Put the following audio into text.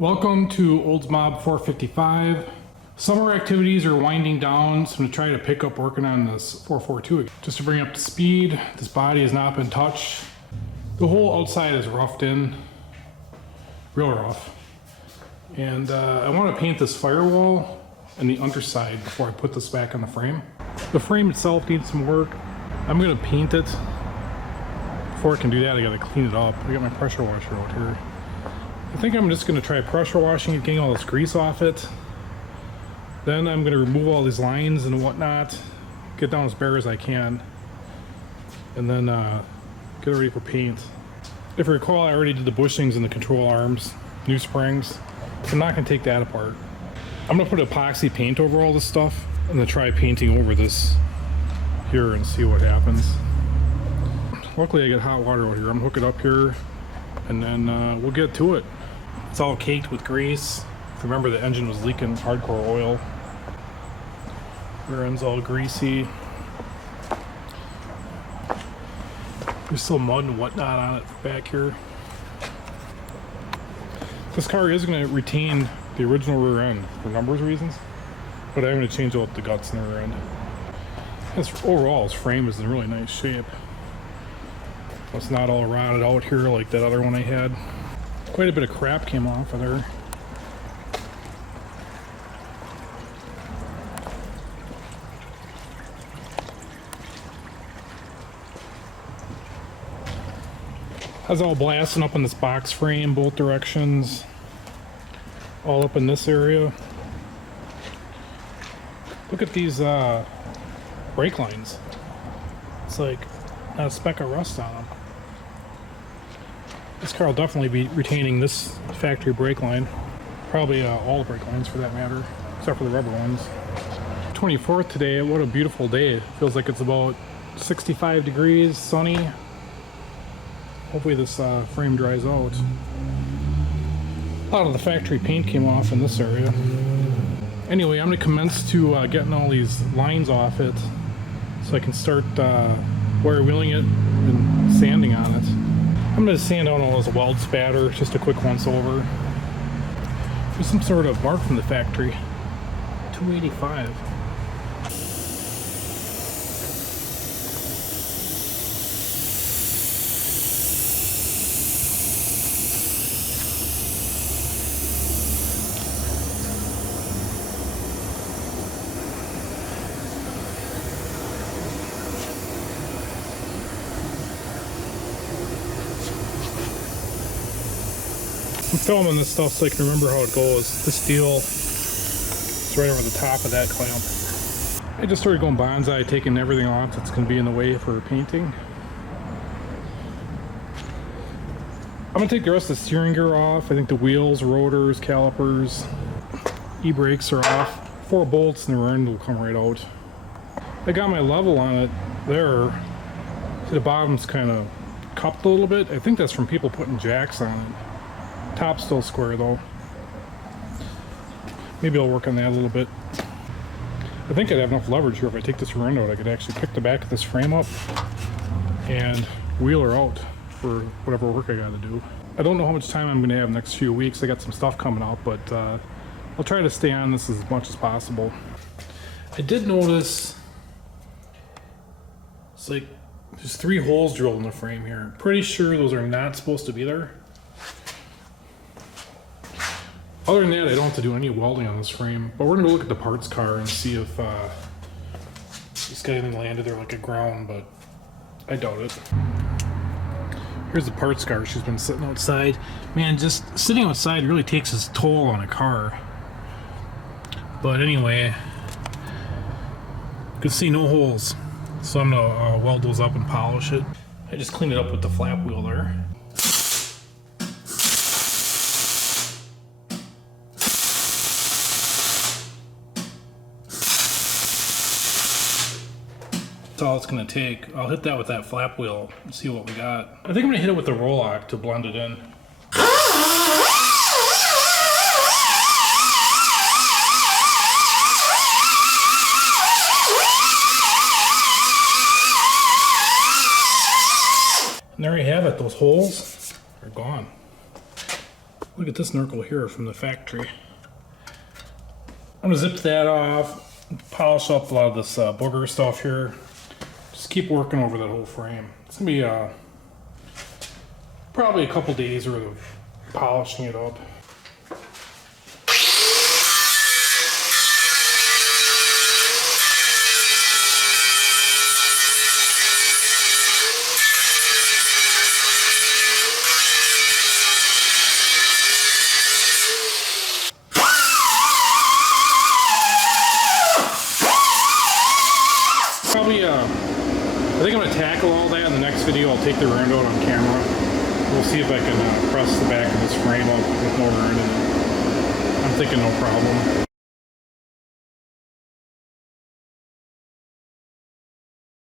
Welcome to Oldsmob 455. Summer activities are winding down, so I'm going to try to pick up working on this 442 again. Just to bring up to speed, this body has not been touched. The whole outside is roughed in, real rough. And I want to paint this firewall and the underside before I put this back on the frame. The frame itself needs some work. I'm going to paint it. Before I can do that, I got to clean it up. I got my pressure washer out here. I think I'm just going to try pressure washing it, getting all this grease off it. Then I'm going to remove all these lines and whatnot, get down as bare as I can, and then get it ready for paint. If you recall, I already did the bushings and the control arms, new springs. So I'm not going to take that apart. I'm going to put epoxy paint over all this stuff and then try painting over this here and see what happens. Luckily I got hot water out here. I'm going to hook it up here and then we'll get to it. It's all caked with grease. If you remember, the engine was leaking hardcore oil. Rear end's all greasy. There's still mud and whatnot on it back here. This car is going to retain the original rear end for numbers reasons, but I'm going to change out the guts in the rear end. Overall, his frame is in really nice shape. It's not all rotted out here like that other one I had. Quite a bit of crap came off of there. I was all blasting up in this box frame, both directions, all up in this area. Look at these brake lines. It's like not a speck of rust on them. This car will definitely be retaining this factory brake line. Probably all the brake lines for that matter, except for the rubber ones. 24th today, what a beautiful day. It feels like it's about 65 degrees, sunny. Hopefully this frame dries out. A lot of the factory paint came off in this area. Anyway, I'm going to commence to getting all these lines off it so I can start wire wheeling it and sanding on it. I'm going to sand out all those weld spatter, just a quick once over. There's some sort of mark from the factory. 285. I'm filming this stuff so I can remember how it goes. This steel is right over the top of that clamp. I just started going bonsai, taking everything off that's going to be in the way for painting. I'm going to take the rest of the steering gear off. I think the wheels, rotors, calipers, e-brakes are off. 4 bolts in the rear end will come right out. I got my level on it there. See, the bottom's kind of cupped a little bit. I think that's from people putting jacks on it. Top's still square though. Maybe I'll work on that a little bit. I think I'd have enough leverage here if I take this rear end out. I could actually pick the back of this frame up and wheel her out for whatever work I gotta do. I don't know how much time I'm gonna have the next few weeks. I got some stuff coming out, but I'll try to stay on this as much as possible. I did notice it's like there's 3 holes drilled in the frame here. I'm pretty sure those are not supposed to be there. Other than that, I don't have to do any welding on this frame, but we're going to look at the parts car and see if it's got anything landed there like a ground, but I doubt it. Here's the parts car. She's been sitting outside. Man, just sitting outside really takes its toll on a car. But anyway, you can see no holes, so I'm going to weld those up and polish it. I just cleaned it up with the flap wheel there. That's all it's going to take. I'll hit that with that flap wheel and see what we got. I think I'm going to hit it with the Roloc to blend it in. And there you have it. Those holes are gone. Look at this Nurgle here from the factory. I'm gonna zip that off, polish up a lot of this booger stuff here. Just keep working over that whole frame. It's gonna be probably a couple days worth of polishing it up. Probably, I think I'm going to tackle all that in the next video. I'll take the round out on camera. We'll see if I can press the back of this frame up with no round in it. I'm thinking no problem.